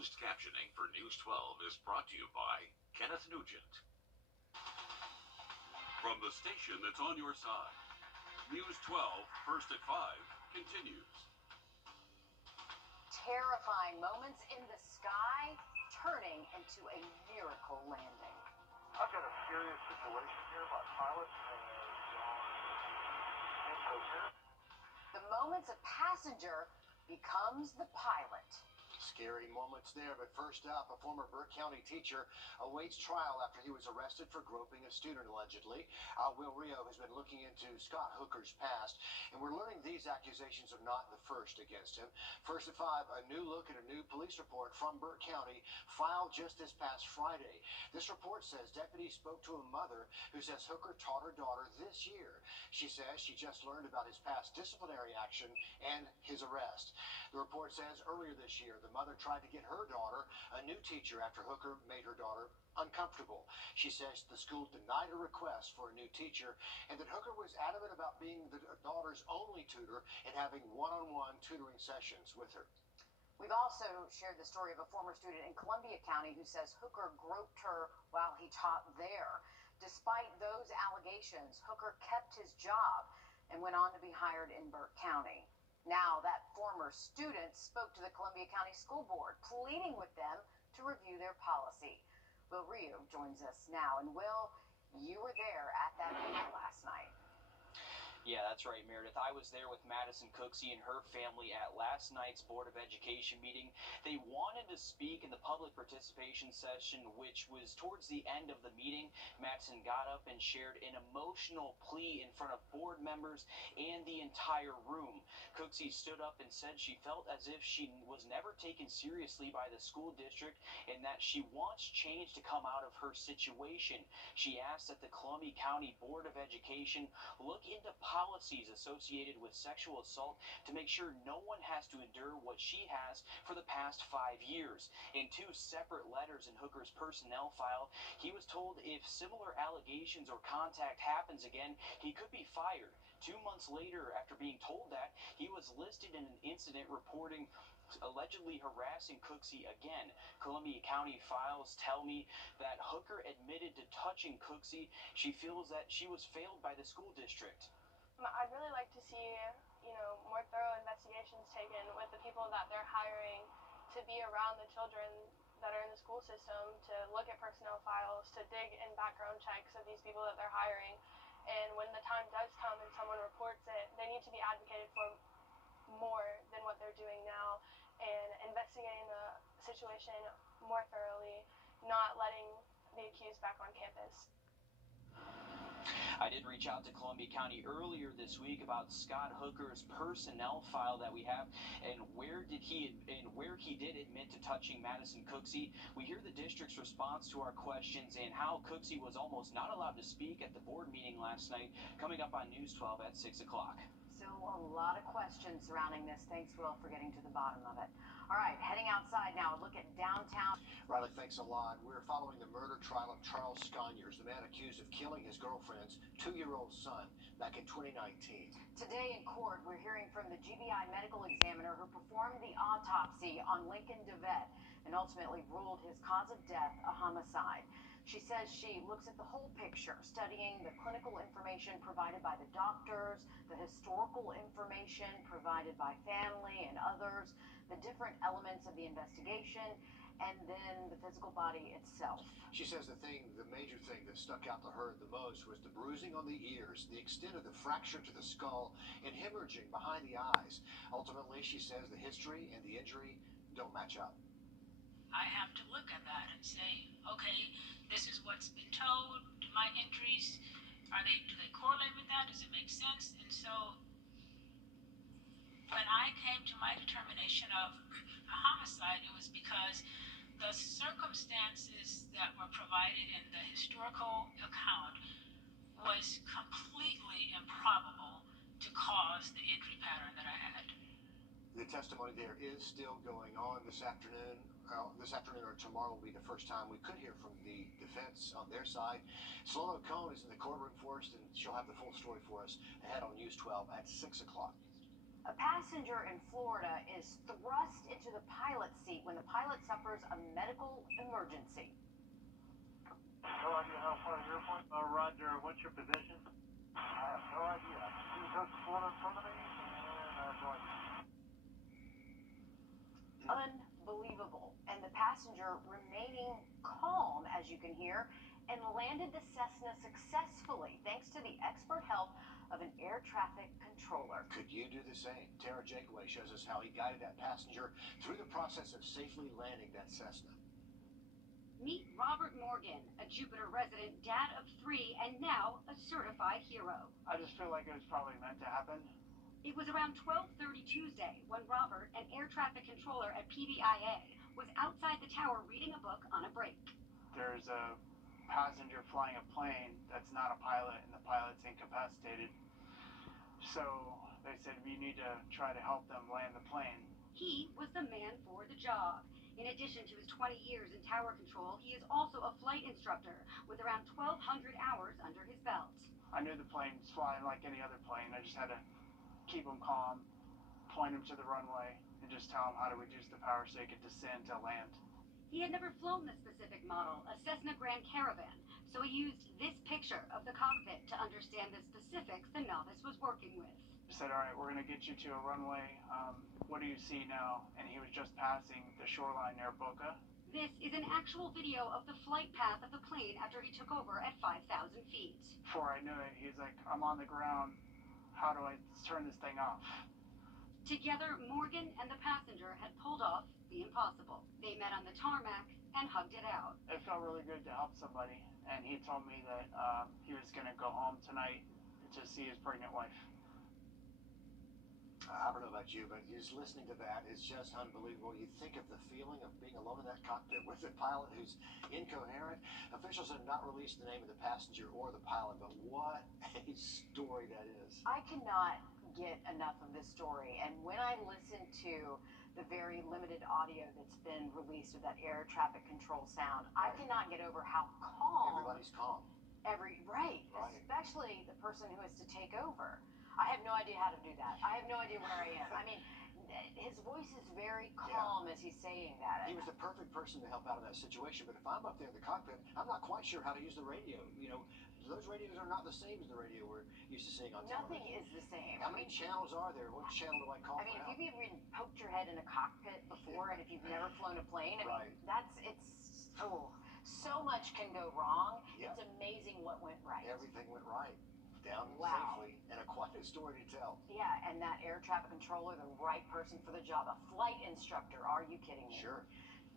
Closed captioning for News 12 is brought to you by Kenneth Nugent. From the station that's on your side, News 12, first at 5, continues. Terrifying moments in the sky turning into a miracle landing. I've got a serious situation here. My pilot has gone incoherent. The moments a passenger becomes the pilot. Scary moments there, but first up, a former Burke County teacher awaits trial after he was arrested for groping a student allegedly. Wrdw has been looking into Scott Hooker's past, and we're learning these accusations are not the first against him. First at 5, a new look at a new police report from Burke County filed just this past Friday. This report says deputies spoke to a mother who says Hooker taught her daughter this year. She says she just learned about his past disciplinary action and his arrest. The report says earlier this year, the mother tried to get her daughter a new teacher after Hooker made her daughter uncomfortable. She says the school denied her request for a new teacher and that Hooker was adamant about being the daughter's only tutor and having one-on-one tutoring sessions with her. We've also shared the story of a former student in Columbia County who says Hooker groped her while he taught there. Despite those allegations, Hooker kept his job and went on to be hired in Burke County. Now, that former student spoke to the Columbia County School Board, pleading with them to review their policy. Wrdw joins us now. And Will, you were there at that meeting last night. Yeah, that's right, Meredith. I was there with Madison Cooksey and her family at last night's Board of Education meeting. They wanted to speak in the public participation session, which was towards the end of the meeting. Madison got up and shared an emotional plea in front of board members and the entire room. Cooksey stood up and said she felt as if she was never taken seriously by the school district and that she wants change to come out of her situation. She asked that the Columbia County Board of Education look into policies associated with sexual assault to make sure no one has to endure what she has for the past 5 years. In 2 separate letters in Hooker's personnel file, he was told if similar allegations or contact happens again, he could be fired. 2 months later, after being told that, he was listed in an incident reporting allegedly harassing Cooksey again. Columbia County files tell me that Hooker admitted to touching Cooksey. She feels that she was failed by the school district. I'd really like to see, more thorough investigations taken with the people that they're hiring to be around the children that are in the school system, to look at personnel files, to dig in background checks of these people that they're hiring. And when the time does come and someone reports it, they need to be advocated for more than what they're doing now, and investigating the situation more thoroughly, not letting the accused back on campus. I did reach out to Columbia County earlier this week about Scott Hooker's personnel file that we have and where he did admit to touching Madison Cooksey. We hear the district's response to our questions and how Cooksey was almost not allowed to speak at the board meeting last night, coming up on News 12 at 6 o'clock. So a lot of questions surrounding this. Thanks, Will, for getting to the bottom of it. All right, heading outside now, a look at downtown. Riley, thanks a lot. We're following the murder trial of Charles Sconyers, the man accused of killing his girlfriend's 2-year-old son back in 2019. Today in court, we're hearing from the GBI medical examiner who performed the autopsy on Lincoln DeVette and ultimately ruled his cause of death a homicide. She says she looks at the whole picture, studying the clinical information provided by the doctors, the historical information provided by family and others, the different elements of the investigation, and then the physical body itself. She says the major thing that stuck out to her the most was the bruising on the ears, the extent of the fracture to the skull, and hemorrhaging behind the eyes. Ultimately, she says the history and the injury don't match up. I have to look at that and say, okay, this is what's been told. Do my injuries, do they correlate with that? Does it make sense? And so when I came to my determination of a homicide, it was because the circumstances that were provided in the historical account was completely improbable to cause the injury pattern that I had. The testimony there is still going on this afternoon. This afternoon or tomorrow will be the first time we could hear from the defense on their side. Sloan O'Cone is in the courtroom for us, and she'll have the full story for us ahead on News 12 at 6 o'clock. A passenger in Florida is thrust into the pilot's seat seat when the pilot suffers a medical emergency. No idea how far you're going. Roger, what's your position? I have no idea. I can see Coach Florida in front of me, and I'm going. Unbelievable. And the passenger remaining calm, as you can hear, and landed the Cessna successfully thanks to the expert help of an air traffic controller. Could you do the same? Tara Jakeway shows us how he guided that passenger through the process of safely landing that Cessna. Meet Robert Morgan, a Jupiter resident, dad of 3, and now a certified hero. I just feel like it was probably meant to happen. It was around 12:30 Tuesday when Robert, an air traffic controller at PBIA, was outside the tower reading a book on a break. There's a passenger flying a plane that's not a pilot, and the pilot's incapacitated. So they said, we need to try to help them land the plane. He was the man for the job. In addition to his 20 years in tower control, he is also a flight instructor with around 1,200 hours under his belt. I knew the plane was flying like any other plane. I just had to keep him calm, point him to the runway, and just tell him how to reduce the power so he could descend to land. He had never flown the specific model, a Cessna Grand Caravan, so he used this picture of the cockpit to understand the specifics the novice was working with. I said, all right, we're going to get you to a runway. What do you see now? And he was just passing the shoreline near Boca. This is an actual video of the flight path of the plane after he took over at 5,000 feet. Before I knew it, he's like, I'm on the ground. How do I turn this thing off? Together, Morgan and the passenger had pulled off the impossible. They met on the tarmac and hugged it out. It felt really good to help somebody. And he told me that he was going to go home tonight to see his pregnant wife. I don't know about you, but just listening to that is just unbelievable. You think of the feeling of being alone in that cockpit with a pilot who's incoherent. Officials have not released the name of the passenger or the pilot, but what a story that is. I cannot get enough of this story, and when I listen to the very limited audio that's been released of that air traffic control sound, I cannot get over how calm Everybody's calm. Right, especially the person who is to take over. I have no idea how to do that. I have no idea where I am. I mean, his voice is very calm as he's saying that. He was the perfect person to help out in that situation, but if I'm up there in the cockpit, I'm not quite sure how to use the radio. You know, those radios are not the same as the radio we're used to seeing on Nothing television. is the same. How many channels are there? Which channel do I call I mean, if you've even poked your head in a cockpit before, and if you've never flown a plane, I mean, so much can go wrong. Yeah. It's amazing what went right. Everything went right. Down Wow. safely, and quite a story to tell. Yeah, and that air traffic controller, the right person for the job, a flight instructor. Are you kidding me? Sure.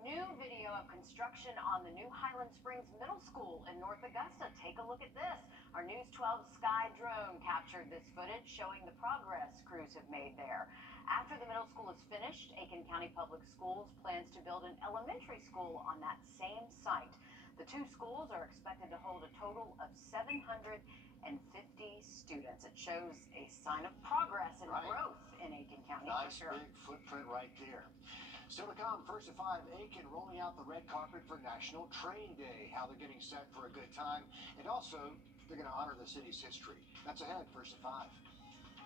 New video of construction on the new Highland Springs Middle School in North Augusta. Take a look at this. Our News 12 Sky drone captured this footage showing the progress crews have made there. After the middle school is finished, Aiken County Public Schools plans to build an elementary school on that same site. The two schools are expected to hold a total of 750 students. It shows a sign of progress and growth in Aiken County. Nice for sure. big footprint right there. Still to come, first at 5, Aiken rolling out the red carpet for National Train Day. How they're getting set for a good time. And also, they're going to honor the city's history. That's ahead, first at 5.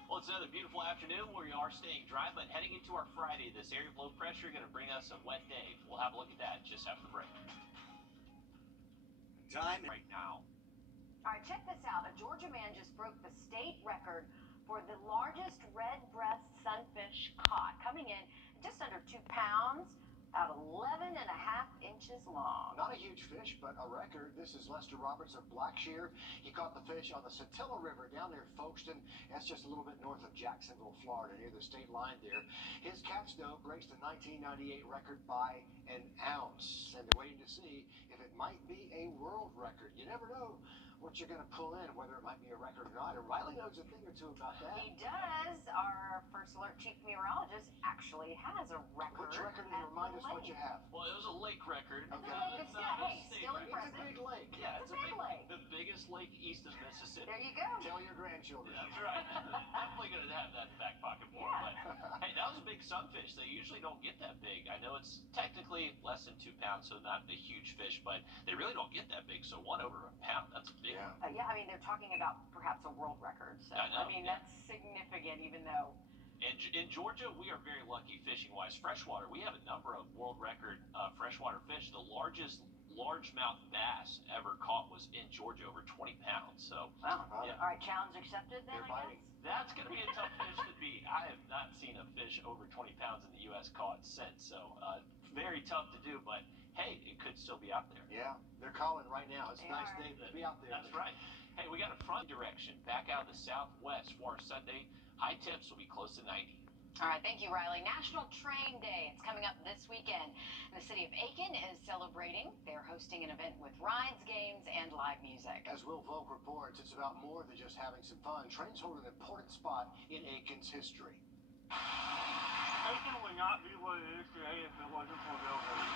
Well, it's another beautiful afternoon where we are staying dry, but heading into our Friday, this area of low pressure going to bring us a wet day. We'll have a look at that just after the break. Time right now. All right, check this out. A Georgia man just broke the state record for the largest red-breast sunfish caught, coming in just under 2 pounds, about 11 and a half inches long. Not a huge fish, but a record. This is Lester Roberts of Blackshear. He caught the fish on the Satilla River down near Folkestone. That's just a little bit north of Jacksonville, Florida, near the state line there. His catch, though, breaks the 1998 record by an ounce. And they're waiting to see if it might be a world record. You never know what you're going to pull in, whether it might be a record or not. And Riley knows a thing or two about that. He does. Our first alert chief meteorologist actually has a record. Which record? And remind us what you have. Well, it was a lake record. Okay. It's not a state Still record. impressive. It's a big lake. Yeah, It's a big lake. The biggest lake east of Mississippi. There you go. Tell your grandchildren. That's right. Definitely going to have that in the back pocket for him. Yeah. But hey, that was a big sunfish. They usually don't get that big. I know it's technically less than 2 pounds, so not a huge fish, but they really don't get that big. So 1 over a pound, that's big. Yeah. Yeah, I mean, they're talking about perhaps a world record. So, I know, mean, yeah. that's significant, even though And in Georgia, we are very lucky fishing-wise. Freshwater, we have a number of world record freshwater fish. The largest largemouth bass ever caught was in Georgia, over 20 pounds. So, Wow. yeah. All right, challenge accepted then, They're I biting. guess? That's going to be a tough fish to beat. I have not seen a fish over 20 pounds in the U.S. caught since. So, very tough to do, but hey, it could still be out there. Yeah, they're calling right now. It's a They nice are. day to be out there. That's right. Hey, we got a front direction back out of the southwest for our Sunday. High temps will be close to 90. All right, thank you, Riley. National Train Day. It's coming up this weekend. The city of Aiken is celebrating. They're hosting an event with rides, games, and live music. As Will Volk reports, it's about more than just having some fun. Trains hold an important spot in Aiken's history. Aiken would not be what it is today if it wasn't for railroad.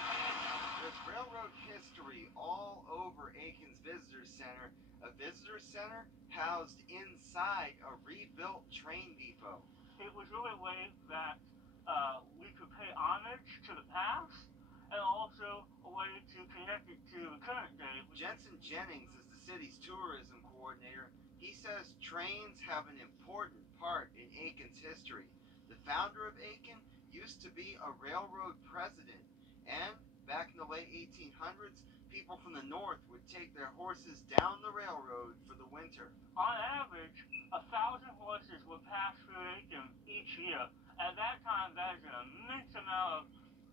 There's railroad history all over Aiken's Visitor Center, a visitor center housed inside a rebuilt train depot. It was really a way that we could pay homage to the past and also a way to connect it to the current day. Jensen Jennings is the city's tourism coordinator. He says trains have an important part in Aiken's history. The founder of Aiken used to be a railroad president, and back in the late 1800s, people from the north would take their horses down the railroad for the winter. On average, 1,000 horses would pass through Aiken each year. At that time, that is an immense amount of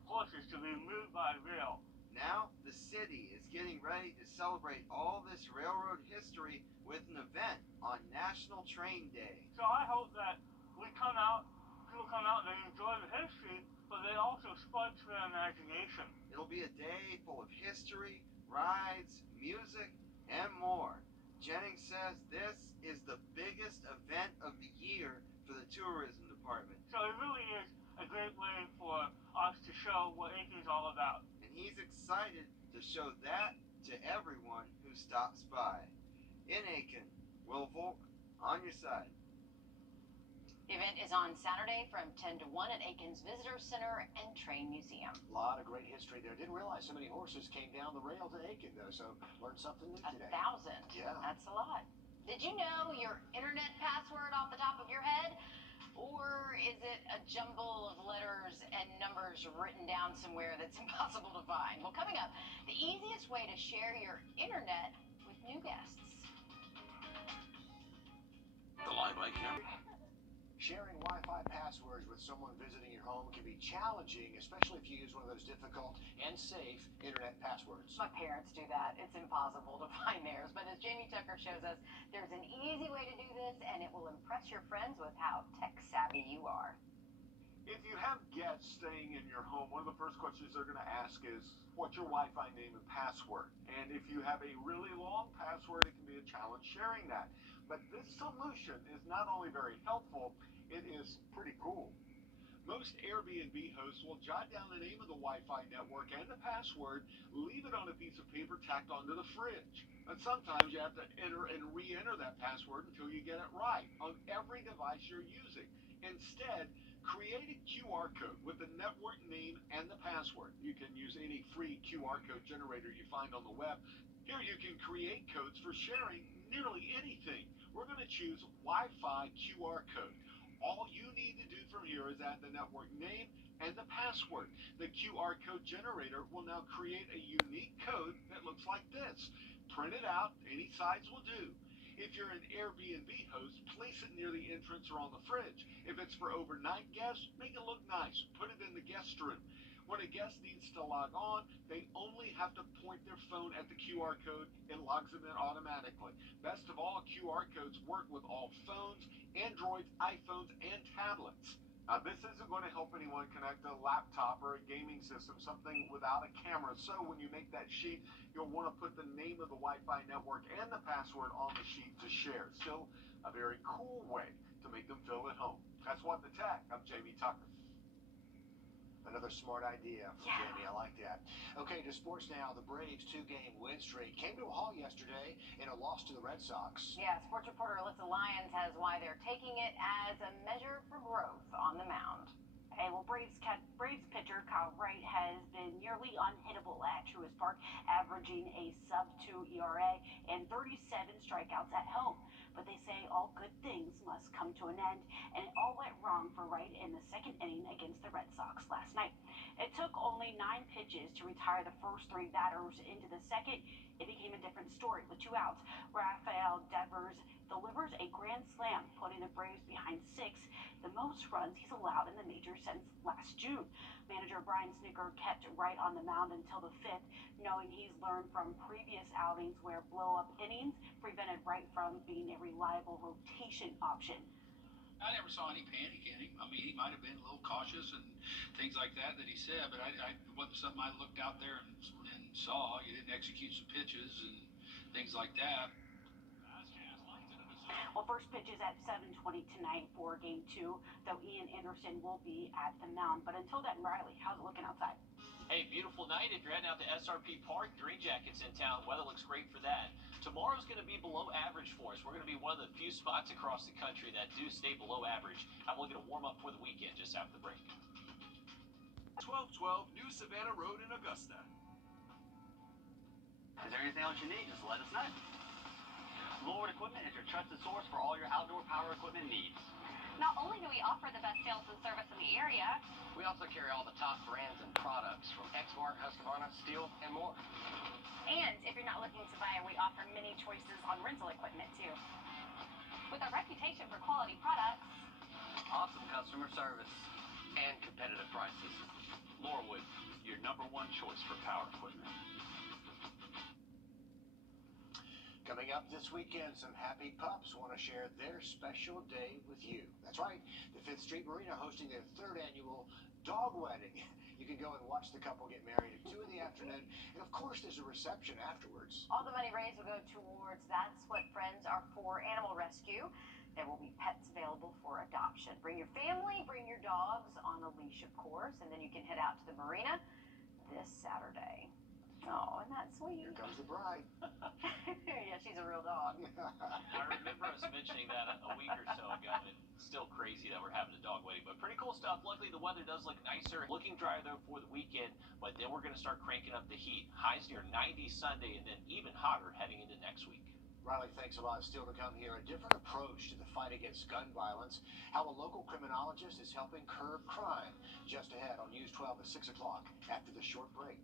horses to be moved by rail. Now, the city is getting ready to celebrate all this railroad history with an event on National Train Day. So I hope that people come out and they enjoy the history, but they also sparks their imagination. It'll be a day full of history, rides, music, and more. Jennings says this is the biggest event of the year for the tourism department. So it really is a great way for us to show what Aiken's all about. And he's excited to show that to everyone who stops by. In Aiken, Will Volk, on your side. The event is on Saturday from 10 to 1 at Aiken's Visitor Center and Train Museum. A lot of great history there. Didn't realize so many horses came down the rail to Aiken, though, so learned something new today. 1,000. Yeah. That's a lot. Did you know your internet password off the top of your head? Or is it a jumble of letters and numbers written down somewhere that's impossible to find? Well, coming up, the easiest way to share your internet with new guests. The live mic camera. Sharing Wi-Fi passwords with someone visiting your home can be challenging, especially if you use one of those difficult and safe internet passwords. My parents do that. It's impossible to find theirs. But as Jamie Tucker shows us, there's an easy way to do this, and it will impress your friends with how tech-savvy you are. If you have guests staying in your home, one of the first questions they're going to ask is, what's your Wi-Fi name and password? And if you have a really long password, it can be a challenge sharing that. But this solution is not only very helpful, it is pretty cool. Most Airbnb hosts will jot down the name of the Wi-Fi network and the password, leave it on a piece of paper tacked onto the fridge. And sometimes you have to enter and re-enter that password until you get it right on every device you're using. Instead, create a QR code with the network name and the password. You can use any free QR code generator you find on the web. Here you can create codes for sharing nearly anything. We're going to choose Wi-Fi QR code. All you need to do from here is add the network name and the password. The QR code generator will now create a unique code that looks like this. Print it out, any size will do. If you're an Airbnb host, place it near the entrance or on the fridge. If it's for overnight guests, make it look nice. Put it in the guest room. When a guest needs to log on, they only have to point their phone at the QR code. It logs them in automatically. Best of all, QR codes work with all phones, Androids, iPhones, and tablets. Now, this isn't going to help anyone connect a laptop or a gaming system, something without a camera. So when you make that sheet, you'll want to put the name of the Wi-Fi network and the password on the sheet to share. Still a very cool way to make them feel at home. That's What the Tech. I'm Jamie Tucker. Another smart idea from Jamie. I like that. Okay, to sports now. The Braves' two-game win streak came to a halt yesterday in a loss to the Red Sox. Yeah, sports reporter Alyssa Lyons has why they're taking it as a measure for growth on the mound. Okay, well, Braves pitcher Kyle Wright has been nearly unhittable at Truist Park, averaging a sub-2 ERA and 37 strikeouts at home. but they say all good things must come to an end, and it all went wrong for Wright in the second inning against the Red Sox last night. It took only 9 pitches to retire the first 3 batters. Into the second, it became a different story. With 2 outs, Rafael Devers delivers a grand slam, putting the Braves behind 6, the most runs he's allowed in the majors since last June. Manager Brian Snitker kept Wright on the mound until the 5th, knowing he's learned from previous outings where blow-up innings prevented Wright from being a reliable rotation option. I never saw any panic in him. I mean, he might have been a little cautious and things like that he said, but it wasn't something I looked out there and saw. You didn't execute some pitches and things like that. Well, first pitch is at 7:20 tonight for Game 2, though Ian Anderson will be at the mound. But until then, Riley, how's it looking outside? Hey, beautiful night. If you're heading out to SRP Park, Green Jackets in town. Weather looks great for that. Tomorrow's going to be below average for us. We're going to be one of the few spots across the country that do stay below average. I'm looking to warm up for the weekend just after the break. 1212 New Savannah Road in Augusta. Is there anything else you need? Just let us know. Wrdw Equipment is your trusted source for all your outdoor power equipment needs. Not only do we offer the best sales and service in the area, We also carry all the top brands and products from Exmark, Husqvarna, Steel, and more. and if you're not looking to buy, we offer many choices on rental equipment too. With our reputation for quality products, Awesome customer service and competitive prices. Wrdw, your #1 choice for power equipment. Coming up this weekend, some happy pups want to share their special day with you. That's right, the 5th Street Marina hosting their 3rd annual dog wedding. You can go and watch the couple get married at 2 in the afternoon, and of course there's a reception afterwards. All the money raised will go towards That's What Friends Are For animal rescue. There will be pets available for adoption. Bring your family, bring your dogs on a leash, of course, and then you can head out to the marina this Saturday. Oh, isn't that sweet? Here comes the bride. Yeah, she's a real dog. I remember us mentioning that a week or so ago, and it's still crazy that we're having a dog wedding, but pretty cool stuff. Luckily, the weather does look nicer. Looking drier, though, for the weekend, but then we're going to start cranking up the heat. Highs near 90 Sunday, and then even hotter heading into next week. Riley, thanks a lot. Still to come here, a different approach to the fight against gun violence, how a local criminologist is helping curb crime. Just ahead on News 12 at 6 o'clock after the short break.